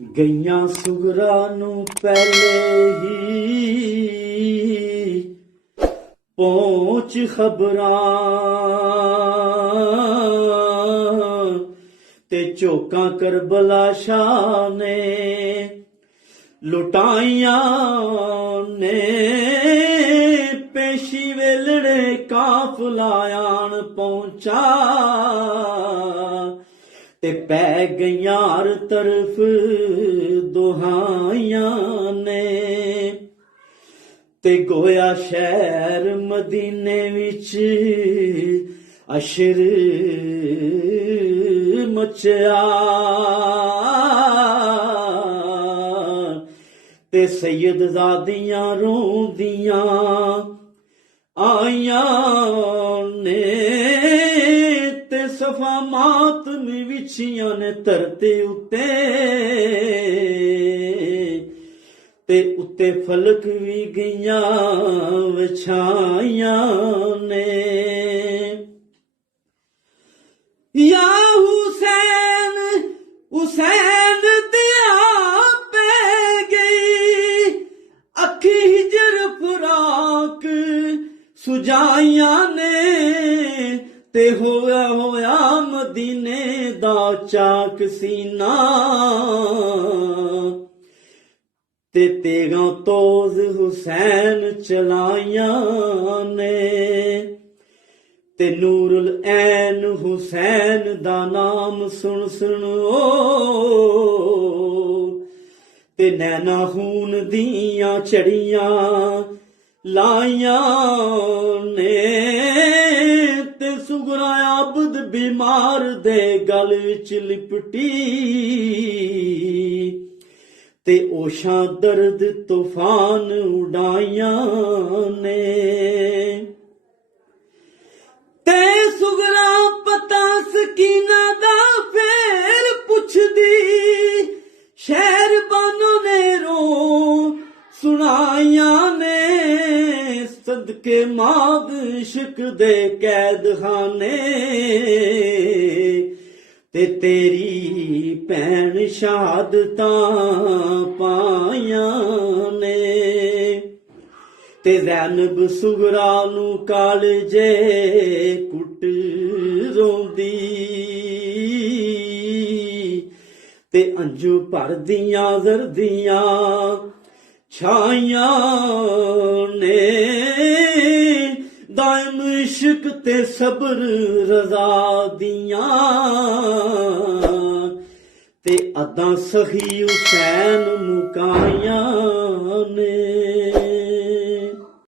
ਗਈਆਂ ਸੁਗਰਾ ਨੂੰ ਪਹਿਲੇ ਹੀ ਪਹੁੰਚ ਖਬਰਾਂ ਤੇ ਝੋਕਾਂ ਕਰਬਲਾ ਸ਼ਾਹ ਨੇ ਲੁਟਾਈਆਂ ਨੇ ਪੇਸ਼ੀ ਵੇਲੜੇ ਕਾਫਲਾ ਆਣ ਪਹੁੰਚਾ ਤੇ ਪੈ ਗਈਆਂ ਹਰ ਤਰਫ ਦੁਹਾਈਆਂ ਨੇ ਤੇ ਗੋਇਆ ਸ਼ਹਿਰ ਮਦੀਨੇ ਵਿੱਚ ਅਸ਼ਰ ਮਚਿਆ ਤੇ ਸੈਯਦਜ਼ਾਦੀਆਂ ਰੋਂਦੀਆਂ ਆਈਆਂ ਨੇ ਤੇ ਸਫਾ ਮਾਤਮ ਵਿਛੀਆਂ ਨੇ ਧਰਤੀ ਉੱਤੇ ਤੇ ਉੱਤੇ ਫਲਕ ਵੀ ਗਈਆਂ ਵਿਛਾਈਆਂ ਨੇ। ਯਾ ਹੁਸੈਨ ਹੁਸੈਨ ਦਿਆ ਪੈ ਗਈ ਅੱਖੀ ਹਿਜਰ ਫਰਾਕ ਸੁਜਾਈਆਂ ਨੇ ਤੇ ਹੋਇਆ ਮਦੀਨੇ ਦਾ ਚਾਕ ਸੀਨਾ ਤੇ ਤੇਗਾਂ ਤੋਜ਼ ਹੁਸੈਨ ਚਲਾਈਆਂ ਨੇ ਤੇ ਨੂਰੁਲ ਐਨ ਹੁਸੈਨ ਦਾ ਨਾਮ ਸੁਣ ਸੁਣ ਤੇ ਨੈਣਾ ਖੂਨ ਦੀਆਂ ਚੜੀਆਂ ਲਾਈਆਂ ਨੇ ਤੇ ਸੁਗਰਾ ਆਬਦ ਬਿਮਾਰ ਦੇ ਗਲ ਵਿੱਚ ਲਿਪਟੀ ਤੇ ਓਸ਼ਾਂ ਦਰਦ ਤੂਫਾਨ ਉਡਾਈਆਂ ਨੇ ਤੇ ਸੁਗਰਾ ਪਤਾ ਸਕੀਨਾ ਦਾ ਫੇਰ ਪੁੱਛਦੀ ਸ਼ਹਿਰ ਬਾਨੋ ਨੇ ਰੋ ਸੁਣਾਈਆਂ ਨੇ ਸਦਕੇ ਮਾਦ ਇਸ਼ਕ ਦੇ ਕੈਦਖਾਨੇ ਤੇ ਤੇਰੀ ਭੈਣ ਸ਼ਹਾਦਤਾਂ ਪਾਈਆਂ ਨੇ ਤੇ ਜ਼ੈਨਬ ਸੁਗਰਾ ਨੂੰ ਕਾਲਜੇ ਕੁੱਟ ਰੋਂਦੀ ਤੇ ਅੰਜੂ ਭਰਦੀਆਂ ਜ਼ਰਦੀਆਂ ਛਾਈਆਂ ਨੇ ਦਾਇਮ ਇਸ਼ਕ ਤੇ ਸਬਰ ਰਜ਼ਾ ਦੀਆਂ ਤੇ ਅਦਾਂ ਸਖੀ ਹੁਸੈਨ ਮੁਕਾਈਆਂ ਨੇ।